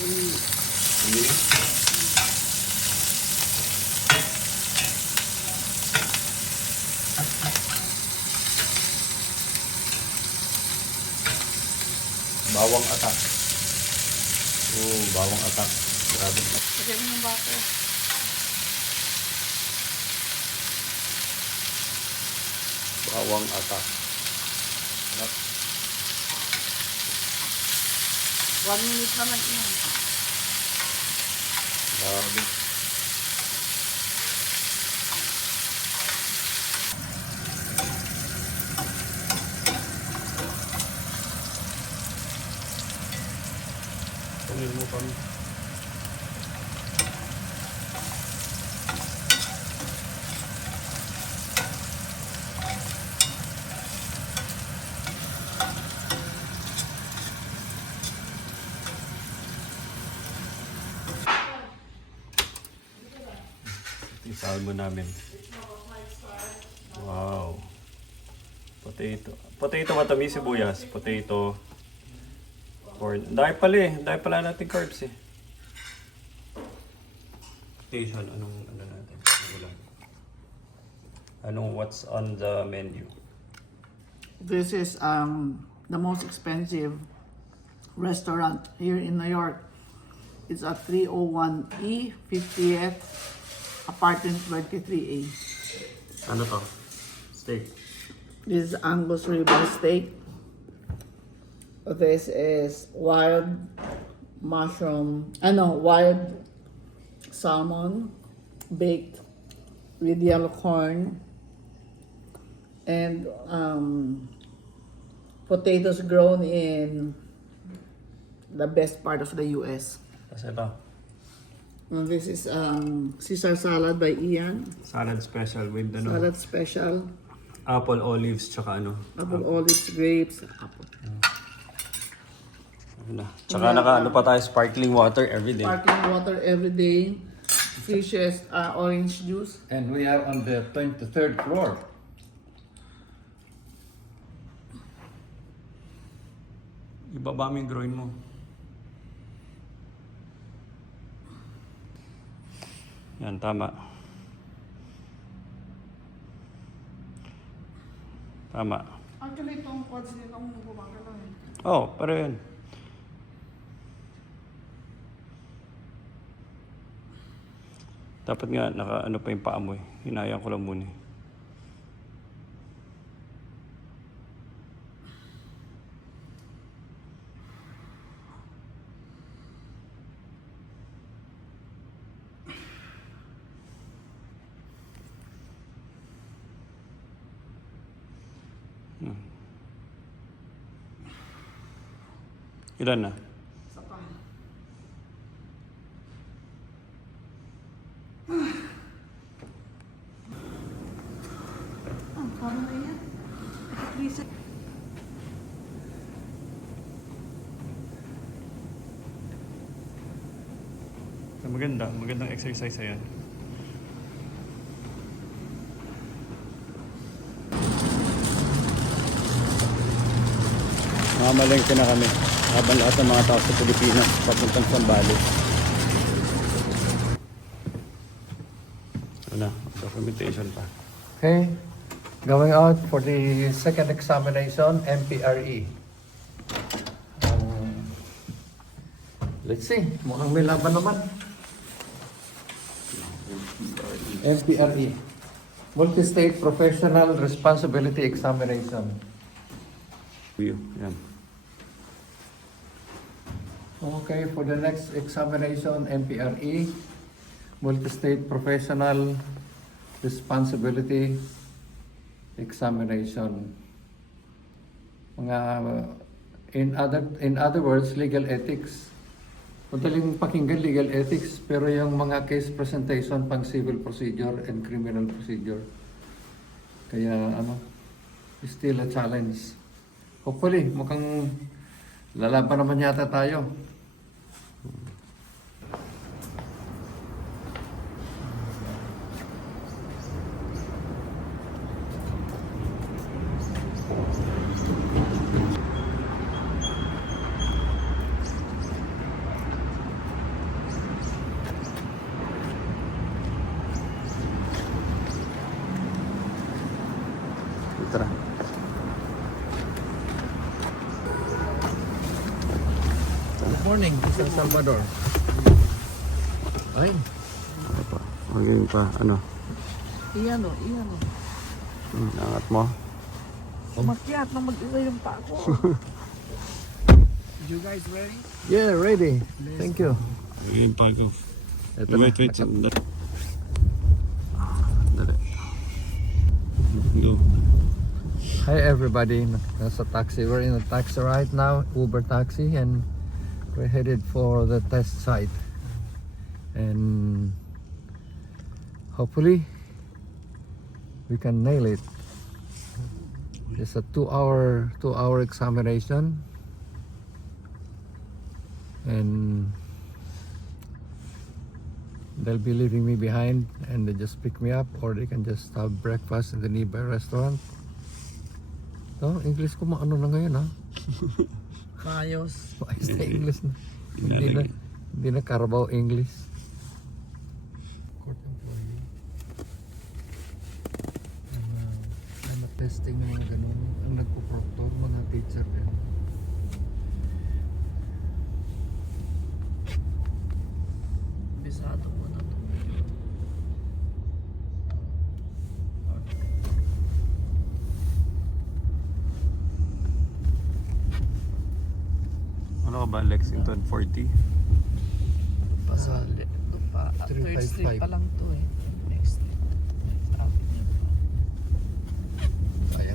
Ini. Bawang atak. Oh, bawang atak. Grabe. Lagyan mo yung butter. Bawang atak. Sarap. 1 minute naman yun. Grabe. Tingnan mo kami. Salmon namin. Wow. Potato. Potato matamis, sibuyas. Potato. Corn. Dahil pala eh. Dahil pala natin carbs eh. Station. Anong ano natin? Anong what's on the menu? This is the most expensive restaurant here in New York. It's at 301 E 50th apartment 23A. Ano to? Steak. This is Angus ribeye steak. This is wild salmon baked with yellow corn and potatoes grown in the best part of the US. Tapos ito. And this is Caesar salad by Ian. Salad special with ano? Salad special. Apple, olives, tsaka ano? Apple, olives, grapes. Apple. Ano na. Tsaka ano pa tayo, sparkling water every day. Sparkling water every day. Fishes, orange juice. And we are on the 23rd floor. Ibaba mo yung groin mo. Yan, tama. Tama. Actually, itong quads nito ang gumagalaw eh. Oh, pero yan. Dapat nga, ano pa yung paa mo eh. Hinayang ko lang muna eh. Ilan na? Isa pa. Parang na yan. Please. Magandang exercise yan. Mamalengke na kami. Habang lahat ng mga tao sa Pilipinas papuntang Zambales. Ano na, documentation pa. Okay, going out for the second examination, MPRE. Let's see, mukhang may laban naman. MPRE, Multi-State Professional Responsibility Examination. Yan. Okay, for the next examination, MPRE, Multi-State Professional Responsibility Examination. Mga, in other words, legal ethics. Madaling pakinggan legal ethics, pero yung mga case presentation pang civil procedure and criminal procedure. Kaya still a challenge. Hopefully, mukhang lalaban naman yata tayo. Good morning, Mr. Salvador. Ay, Maging pa, ano? Iyan o. Angat mo. Umakyat na mag-isa yung pako. you guys ready? Yeah, ready. Thank you. Maging pa ako. Ito Wait. Dali. Go. Hi everybody, nasa taxi. We're in a taxi right now, Uber taxi, and we're headed for the test site. And hopefully we can nail it. It's a 2-hour examination, and they'll be leaving me behind, and they just pick me up, or they can just have breakfast in the nearby restaurant. Oh, English ko maano na ngayon ha. Ayos. Maayos na English na. Hindi na Carabao English. Court employee. I'm testing ng mga ganun. Ang nagpo-proctor, mga teacher din. Bisado mo na to. Ano ka ba? Lexington 40? Pasali. Third 355. street pa lang to eh. Next street. Next avenue.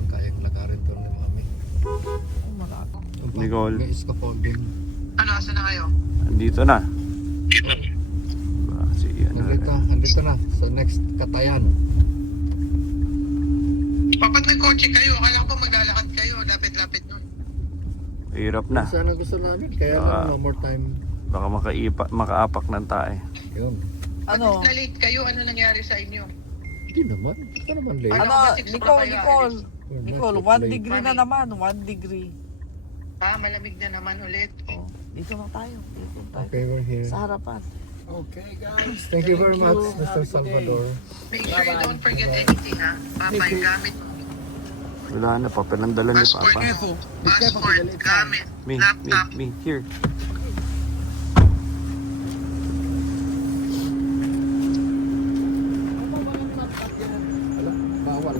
Kayang lakarin to ni Mami. Oh, malaki. Nicole. May scaffolding. Ano, asan na kayo? Andito na. Si ano Andito na sa next Katayan. Papat nag-kotse kayo, akala ko pa maglalakad kayo, lapit-lapit nun. Hirap na. Sana gusto namin, kaya Ah. lang one more time. Baka makaapak ng tae. Yun. Ano? At na-late kayo, ano nangyari sa inyo? Hindi naman. Ito naman late. Ano? Ano? Six pa Nicole, kayo, Nicole. We're not Nicole, yet 1 late. degree na naman. 1 degree. Ah, malamig na naman ulit. Oh, dito na tayo. Dito na tayo. Okay, we're here. Sa harapan. Thank you very much, Mr. Salvador. Make sure you don't forget anything, ha? Papa, yung gamit. Wala na, papel ang dala ni Passport, Papa. passport, gamit, laptop. Me, here. Bawal.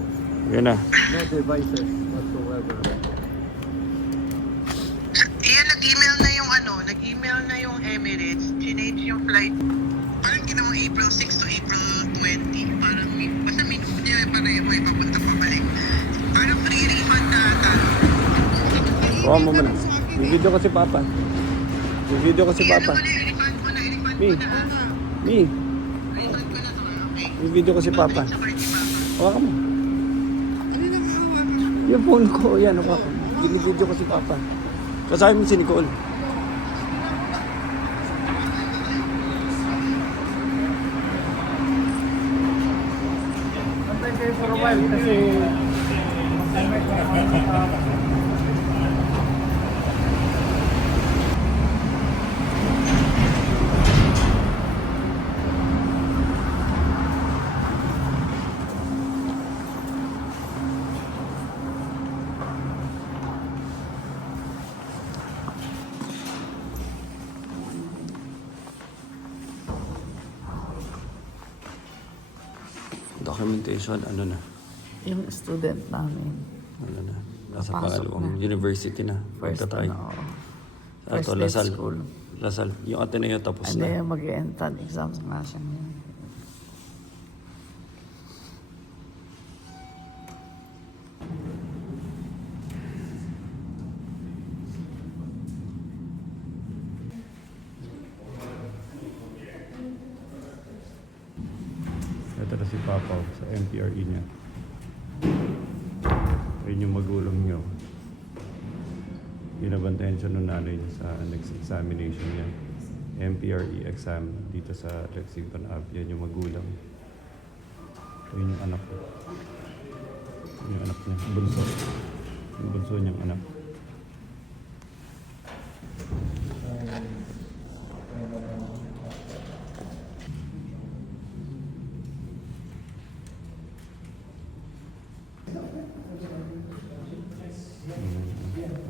Yan na. No devices whatsoever. Iyan, nag-email na yung nag-email na yung Emirates, change yung flight. Parang ginawang April 6 to April 20. Parang, basta minimum niya pareho, papunta pabalik. Parang free refund na ata. Kuha mo muna. Video ko si Papa. Video ko si Papa. I-refund ko na, Me. ha? Me. Refund ko na to, okay? Video ko si Papa. Sa card ni Papa. Hawa ka mo. Ano na mahawa? Yung phone ko, yan. Hawa ko. Video ko si Papa. Kasama mo si Nicole. Antay kayo for a while kasi Documentation, ano na? Yung student namin. Ano na? Nasa Papasok pangalawang na. university na. First, Pagkatry. ano, Ito, first day Lasal. school. Lasal. Yung Ateneo tapos And na. then mag-entrance exams nga siya ngayon. Ito na si Papa sa MPRE niya. Ayun yung magulang niyo. Binabantayan siya ng nanay niya sa next examination niya. MPRE exam dito sa Lexington Ave. Yan yung magulang. Ayun yung anak ko. Yung anak niya, bunso. Yung bunso niyang anak.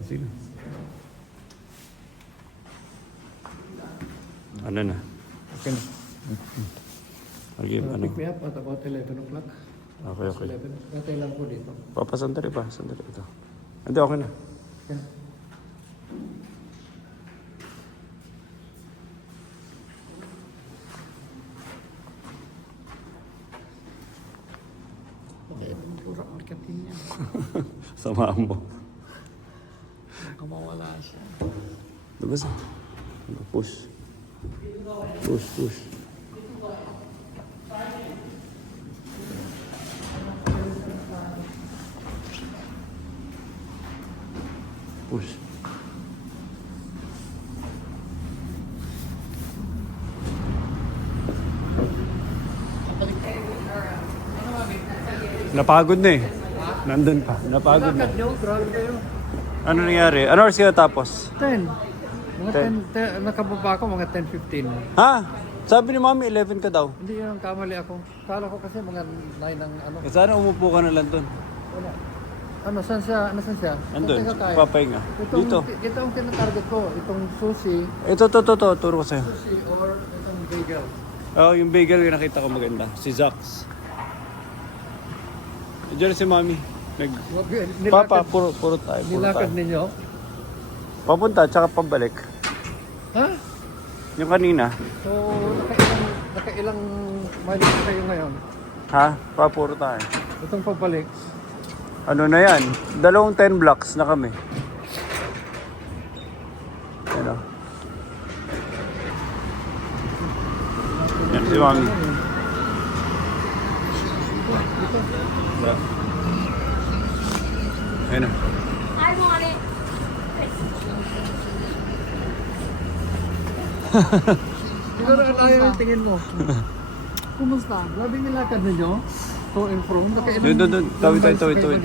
Sige. Ano na? Okay na. I'll give, ano? Pick me up at about 11 o'clock. Okay, okay. 11. Katay lang po dito. Papa, sandali pa. Sandali ito. Hindi, okay na. Okay. Puro marketing niya. Samahan mo. Baka mawala siya. Diba sa? Push. Push, push. Push. Napagod na eh. Nandun pa. Napagod na. Nyo, grabe kayo. Ano nangyari? Ano oras ka tapos? 10. Mga 10. 10, nakababa ako mga 10:15. Ha? Sabi ni Mami, 11 ka daw. Hindi yun ang kamali ako. Kala ko kasi mga 9 ng ano. Eh, sana umupo ka na lang dun. Wala. Ano, saan siya? Ano, saan siya? Andun, Saan tayo? papahinga. Dito. Ito ang tinatarget ko. Itong sushi. Ito, turo ko sa'yo. Sushi or itong bagel. Oh, yung bagel yung nakita ko maganda. Si Zax. Diyan si Mami. Papa, puro tayo. Puro Nilakad tayo. ninyo? Papunta, tsaka pabalik. Ha? Yung kanina. So, nakailang miles na kayo ngayon? Ha? Puro tayo. Itong pabalik. Ano na yan? 10 blocks na kami. Ano? Yan si Mami. Ayun na. I want it. Siguro alayo yung tingin mo. Kumusta? Grabe nilakad ninyo. To and from. Doon.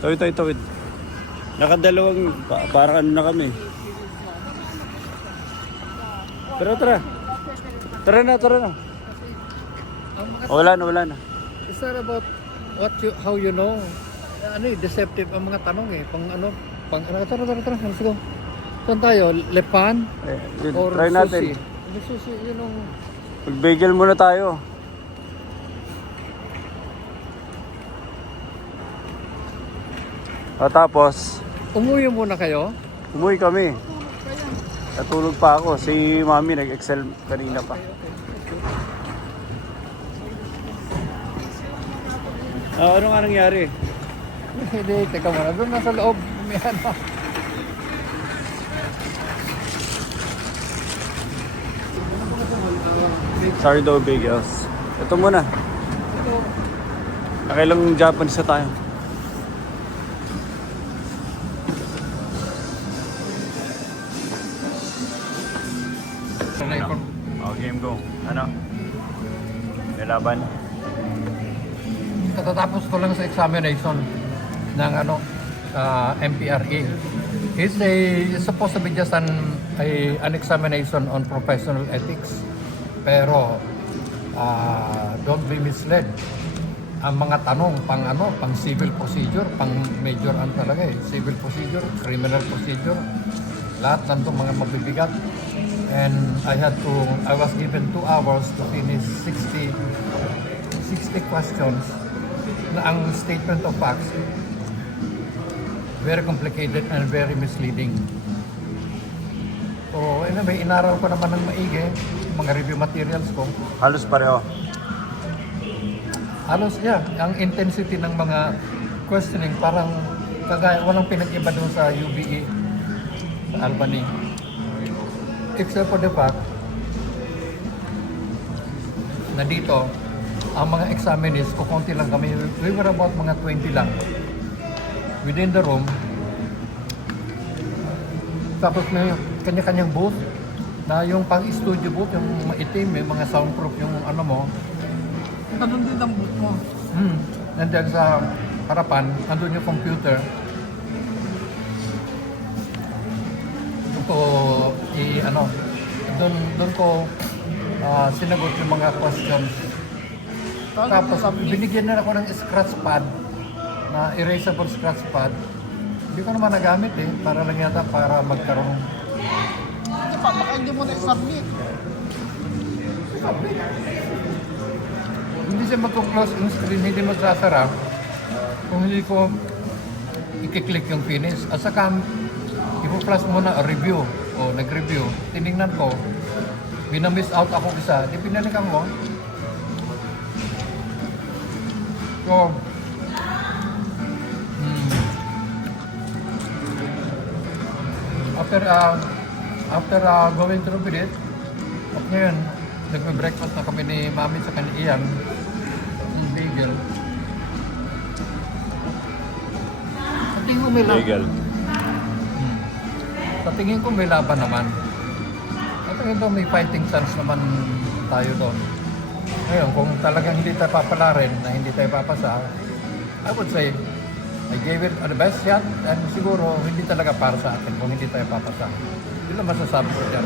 Tawid. Tawid. Nakadalawang, parang ano na kami. Pero tara. Tara na. Wala na. Is that about how you know? Ano deceptive ang mga tanong eh. Tara. Let's go. Saan tayo? Lepan? Or Try natin. sushi? Yung sushi, yun ang... Mag-bagel muna tayo. Tapos, Umuwi muna kayo? umuwi kami. Natulog pa ako. Si Mami nag-excel kanina pa. Ano nga nangyari? Hindi, teka muna. Doon nasa loob. May ano. Sourdough bagels. Ito muna. Nakailang Japanese na tayo. Oh, game go. Ano? May laban. Katatapos ko lang sa examination ng MPRE. It's supposed to be just an examination on professional ethics. Pero don't be misled. Ang mga tanong pang civil procedure, pang major talaga civil procedure, criminal procedure, lahat nandun mga mabibigat. And I was given 2 hours to finish 60 questions na ang statement of facts very complicated and very misleading. So anyway, inaral ko naman ng maigi mga review materials ko. Halos pareho. Halos ang intensity ng mga questioning parang kagaya walang pinag-iba doon sa UBE sa Albany. Except for the fact na dito ang mga examinees, kukunti lang kami. We were about mga 20 lang within the room. Tapos may kanya-kanyang booth na yung pang-studio booth, yung maitim, may mga soundproof yung ano mo. Ganun din ang boot mo. Nandiyan sa harapan, nandun yung computer. Doon ko sinagot yung mga questions. Tapos binigyan na ako ng scratch pad, na erasable scratch pad. Hindi ko naman nagamit para lang yata para magkaroon. pa, baka hindi mo na-submit. Hindi siya mag-close yung screen, hindi magsasara kung hindi ko i-click yung finish. At saka, ipo-flash mo na review o nag-review. Tinignan ko, binamiss out ako isa. Di pinalikan mo. So, after going through with it, at ngayon, nagme-breakfast na kami ni Mami sa Ian, yung bagel. Sa tingin ko may laban. Legal. Sa tingin ko may laban naman. Sa tingin ko may fighting chance naman tayo doon. Ngayon, kung talagang hindi tayo papalarin, na hindi tayo papasa, I would say, I gave it the best shot and siguro hindi talaga para sa akin kung hindi tayo papasa. Hindi lang masasabi ko dyan.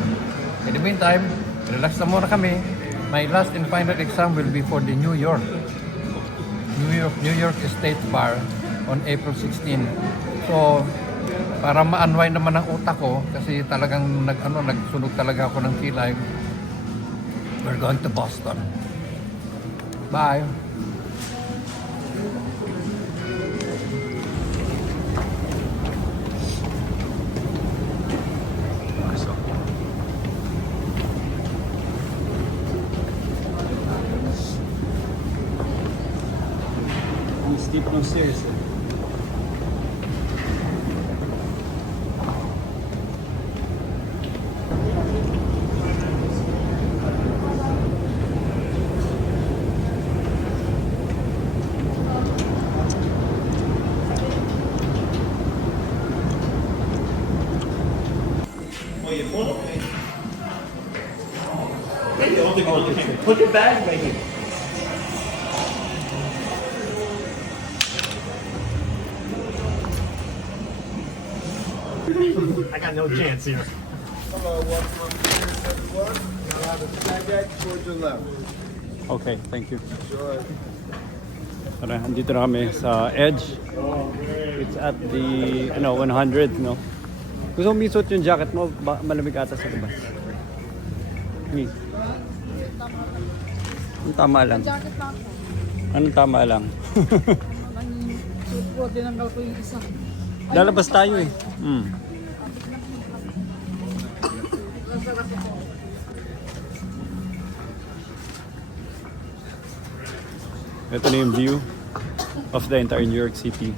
In the meantime, relax na muna kami. My last and final exam will be for the New York State Bar on April 16. So, para ma-unwind naman ang utak ko kasi talagang nagsunog talaga ako ng kilay. We're going to Boston. Bye. Ang steep ng stairs. Put your bag right here. I got no chance here. Hello, welcome upstairs, everyone. You'll have a flag towards your left. Okay, thank you. Sure. Tara, andito na kami sa Edge. It's at the 100, no? Gusto mo isuot yung jacket mo, malamig ata sa labas. Ni. Ang tama lang. Jacket lang ako. Anong tama lang? Suit ko, tinanggal ko yung isa. Lalabas tayo eh. Ito na yung view of the entire New York City.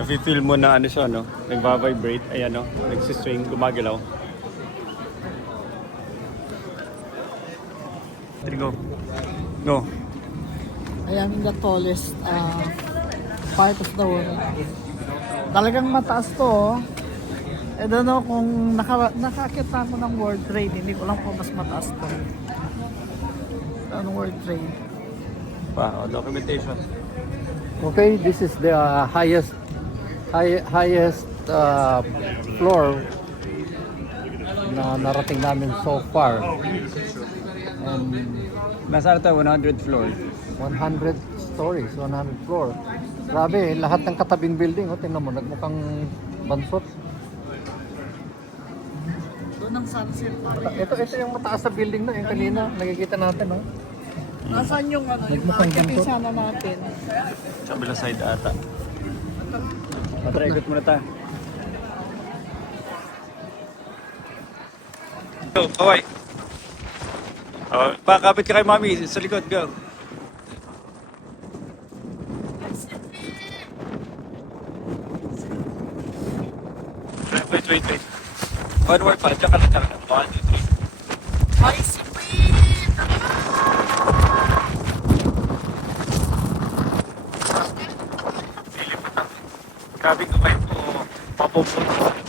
Nafe-feel mo na siya, no? Nagva-vibrate, ayan, no? Nagsiswing, gumagalaw. Go. Go. Ayan the tallest part of the world. Talagang mataas to, oh. I don't know kung nakakita ko ng World Trade, hindi ko lang kung mas mataas to. Ano World Trade? Documentation. Okay, this is the highest floor na narating namin so far. And Nasa ito, 100 floor. 100 stories, 100 floor. Grabe, lahat ng katabing building, tingnan mo, nagmukhang bansot. Doon ang sunset. Ito yung mataas na building na, yung kanina, nakikita natin, no? Nasaan yung yung Nagmukhang ganito. sana natin? Sa kabila side ata. Tara, ikot muna tayo. Go, kaway. Pakapit ka kay Mami, sa likod, go. Wait. One more pa, tsaka lang. 1, 2, 3. Ay, sweet! Grabe kamay mo, papupunta sa amin.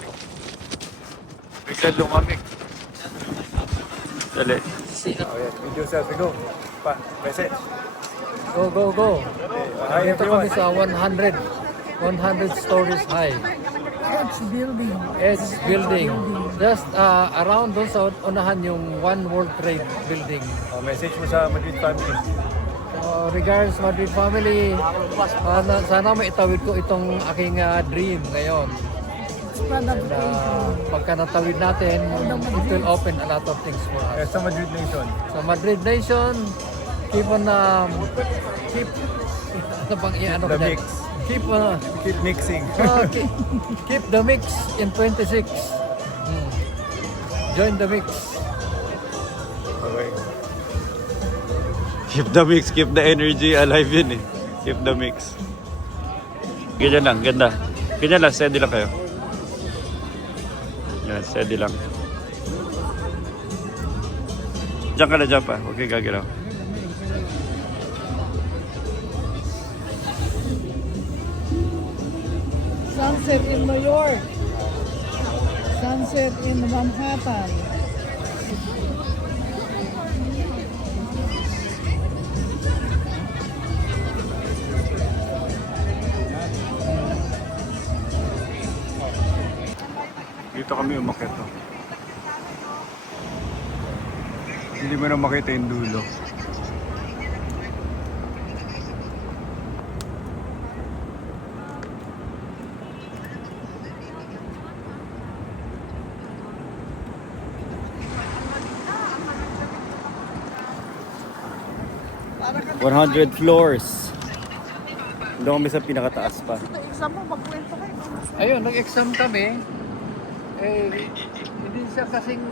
Biglang lumamig. Dali. Oh, yes. Video selfie, go. Pa, message. Go, go, go. Hi, Dito everyone. kami sa 100 stories high. Edge building. Edge building. Just around doon sa unahan yung One World Trade building. Oh, message mo sa Madrid family. Regards Madrid family, sana maitawid ko itong aking dream ngayon. Spread out And pagka natawid natin, it will open a lot of things for us. Yes, sa Madrid Nation. Sa Madrid Nation, keep on, keep, ano bang i-ano The ko dyan? mix. Keep, Keep mixing. keep the mix in 26. Join the mix. Okay. Keep the mix, keep the energy alive yun eh. Keep the mix. Ganyan lang, ganda. Ganyan lang, steady lang kayo. Yan, steady lang. Diyan ka na dyan pa, huwag kayo gagalaw. Sunset in New York. Sunset in Manhattan. Dito kami umakit. Hindi mo na makita yung dulo. Para ka 100 floors. Doon kami sa pinakataas pa. exam mo, magkwento kayo. Ayun, nag-exam kami. Hindi siya kasing